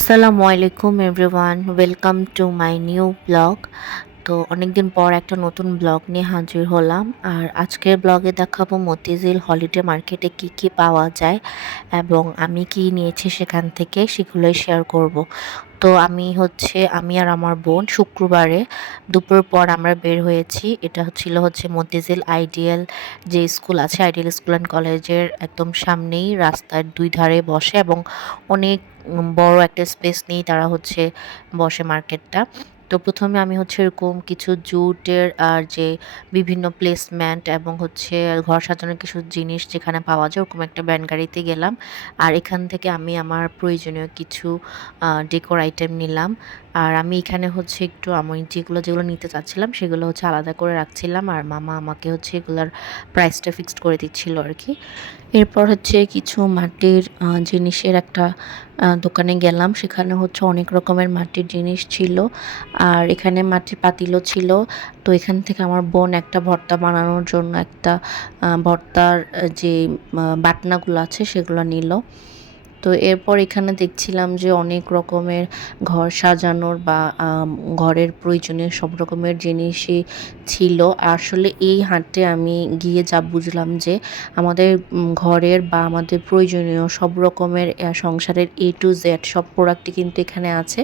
আসসালামু আলাইকুম everyone, welcome to my new blog. তো অনেকদিন পর একটা নতুন ব্লগ নিয়ে হাজির হলাম, আর আজকের ব্লগে দেখাবো মতিঝিল হলিডে মার্কেটে কি কি পাওয়া যায় এবং আমি কি নিয়েছি সেখান থেকে সেগুলোই শেয়ার করব। তো আমি হচ্ছে, আমি আর আমার বোন শুক্রবারে দুপুর পর আমরা বের হয়েছি। এটা ছিল হচ্ছে মতিঝিল আইডিয়াল যে স্কুল আছে, আইডিয়াল স্কুল অ্যান্ড কলেজের একদম সামনেই রাস্তার দুই ধারে বসে এবং অনেক বড় একটা স্পেস নিয়েই তারা হচ্ছে বসে মার্কেটটা। তো প্রথমে আমি হচ্ছে এরকম কিছু জুটের আর যে বিভিন্ন প্লেসমেন্ট এবং হচ্ছে ঘর সাজানোর কিছু জিনিস যেখানে পাওয়া যায়, ওরকম একটা ব্যান্ড গাড়িতে গেলাম। আর এখান থেকে আমি আমার প্রয়োজনীয় কিছু ডেকোর আইটেম নিলাম। আর আমি এখানে হচ্ছে একটু আমি যেগুলো যেগুলো নিতে চাচ্ছিলাম সেগুলো হচ্ছে আলাদা করে রাখছিলাম। আর মামা আমাকে হচ্ছে এগুলোর প্রাইসটা ফিক্সড করে দিচ্ছিল আর কি এরপর হচ্ছে কিছু মাটির জিনিসের একটা দোকানে গেলাম। সেখানে হচ্ছে অনেক রকমের মাটির জিনিস ছিল। আর এখানে মাটির পাতিলও ছিল। তো এখান থেকে আমার বোন একটা ভর্তা বানানোর জন্য একটা ভর্তার যে বাটনাগুলো আছে সেগুলো নিল। তো এরপর এখানে দেখছিলাম যে অনেক রকমের ঘর সাজানোর বা ঘরের প্রয়োজনীয় সব রকমের জিনিসই ছিল। আসলে এই হাটে আমি গিয়ে যা বুঝলাম যে আমাদের ঘরের বা আমাদের প্রয়োজনীয় সব রকমের সংসারের এ টু জেড সব প্রোডাক্টই কিন্তু এখানে আছে।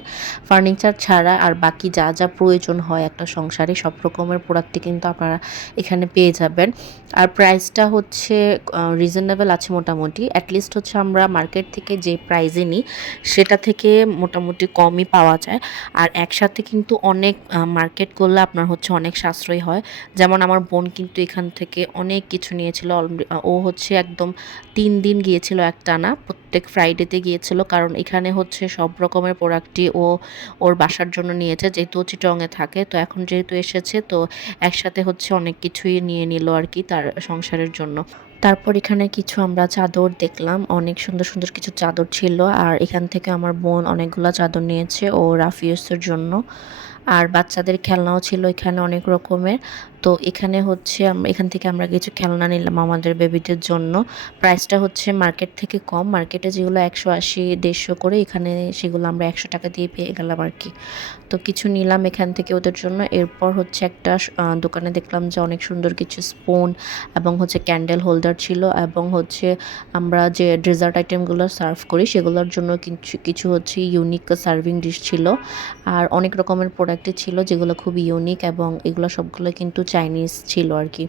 ফার্নিচার ছাড়া আর বাকি যা যা প্রয়োজন হয় একটা সংসারে সব রকমের প্রোডাক্টই কিন্তু আপনারা এখানে পেয়ে যাবেন। আর প্রাইসটা হচ্ছে রিজনেবল আছে মোটামুটি। অ্যাটলিস্ট হচ্ছে আমরা মার্কেট থেকে যে প্রাইজে নিই, সেটা থেকে মোটামুটি কমই পাওয়া যায়। আর একসাথে কিন্তু অনেক মার্কেট করলে আপনার হচ্ছে অনেক সাশ্রয় হয়। যেমন আমার বোন কিন্তু এখান থেকে অনেক কিছু নিয়েছিল ও হচ্ছে একদম তিন দিন গিয়েছিল একটানা, প্রত্যেক ফ্রাইডেতে গিয়েছিল। কারণ এখানে হচ্ছে সব রকমের প্রোডাক্টই ও ওর বাসার জন্য নিয়েছে, যেহেতু চিটংয়ে থাকে। তো এখন যেহেতু এসেছে, তো একসাথে হচ্ছে অনেক কিছুই নিয়ে নিল আর কি তার সংসারের জন্য। তারপর এখানে কিছু আমরা চাদর দেখলাম। অনেক সুন্দর সুন্দর কিছু চাদর ছিল। আর এখান থেকে আমার বোন অনেকগুলো চাদর নিয়েছে ও রাফিউসের জন্য। আর বাচ্চাদের খেলনাও ছিল এখানে অনেক রকমের। তো এখানে হচ্ছে এখান থেকে আমরা কিছু খেলনা নিলাম আমাদের বেবিদের জন্য। প্রাইসটা হচ্ছে মার্কেট থেকে কম। মার্কেটে যেগুলো একশো আশি, দেড়শো করে, এখানে সেগুলো আমরা একশো টাকা দিয়ে পেয়ে গেলাম আর কি। তো কিছু নিলাম এখান থেকে ওদের জন্য। এরপর হচ্ছে একটা দোকানে দেখলাম যে অনেক সুন্দর কিছু স্পুন এবং হচ্ছে ক্যান্ডেল হোল্ডার ছিল এবং হচ্ছে আমরা যে ডেজার্ট আইটেমগুলো সার্ভ করি, সেগুলোর জন্য কিছু কিছু হচ্ছে ইউনিক সার্ভিং ডিশ ছিল। আর অনেক রকমের প্রোডাক্টই ছিল যেগুলো খুব ইউনিক এবং এগুলো সবগুলো কিন্তু চাইনিজ ছিল আর কি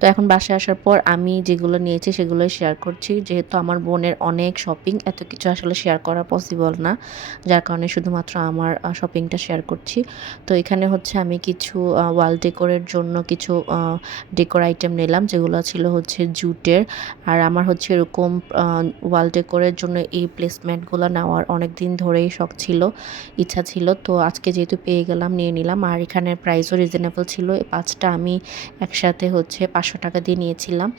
তো এখন বাসায় আসার পর আমি যেগুলো নিয়েছি সেগুলো শেয়ার করছি। যেহেতু আমার বোনের অনেক শপিং এত কিছু আসলে শেয়ার করা পসিবল না। যার কারণে শুধুমাত্র আমার শপিংটা শেয়ার করছি। তো এখানে হচ্ছে আমি কিছু ওয়াল ডেকোরের জন্য কিছু ডেকোর আইটেম নিলাম, যেগুলো ছিল হচ্ছে জুটের। আর আমার হচ্ছে এরকম ওয়াল ডেকোরের জন্য এই প্লেসমেন্টগুলো নেওয়ার অনেক দিন ধরেই শখ ছিল, ইচ্ছা ছিল। তো আজকে যেহেতু পেয়ে গেলাম, নিয়ে নিলাম। আর এখানের প্রাইসও রিজনেবল ছিল। এই পাঁচটা আমি একসাথে হচ্ছে পাঁচশো পাঁচশো টাকা দিয়ে নিয়েছিলাম।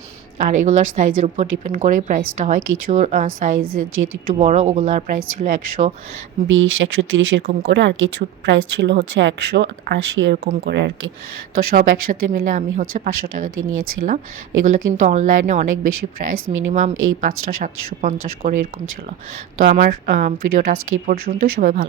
আর এগুলোর সাইজের উপর ডিপেন্ড করেই প্রাইসটা হয়। কিছু সাইজ যেহেতু একটু বড়, ওগুলোর প্রাইস ছিল একশো বিশ, একশো তিরিশ এরকম করে। আর কিছু প্রাইস ছিল হচ্ছে একশো আশি এরকম করে আর কি তো সব একসাথে মিলে আমি হচ্ছে পাঁচশো টাকা দিয়ে নিয়েছিলাম। এগুলো কিন্তু অনলাইনে অনেক বেশি প্রাইস মিনিমাম এই পাঁচটা সাতশো পঞ্চাশ করে এরকম ছিল। তো আমার ভিডিওটা আজকে এই পর্যন্তই। সবাই ভালো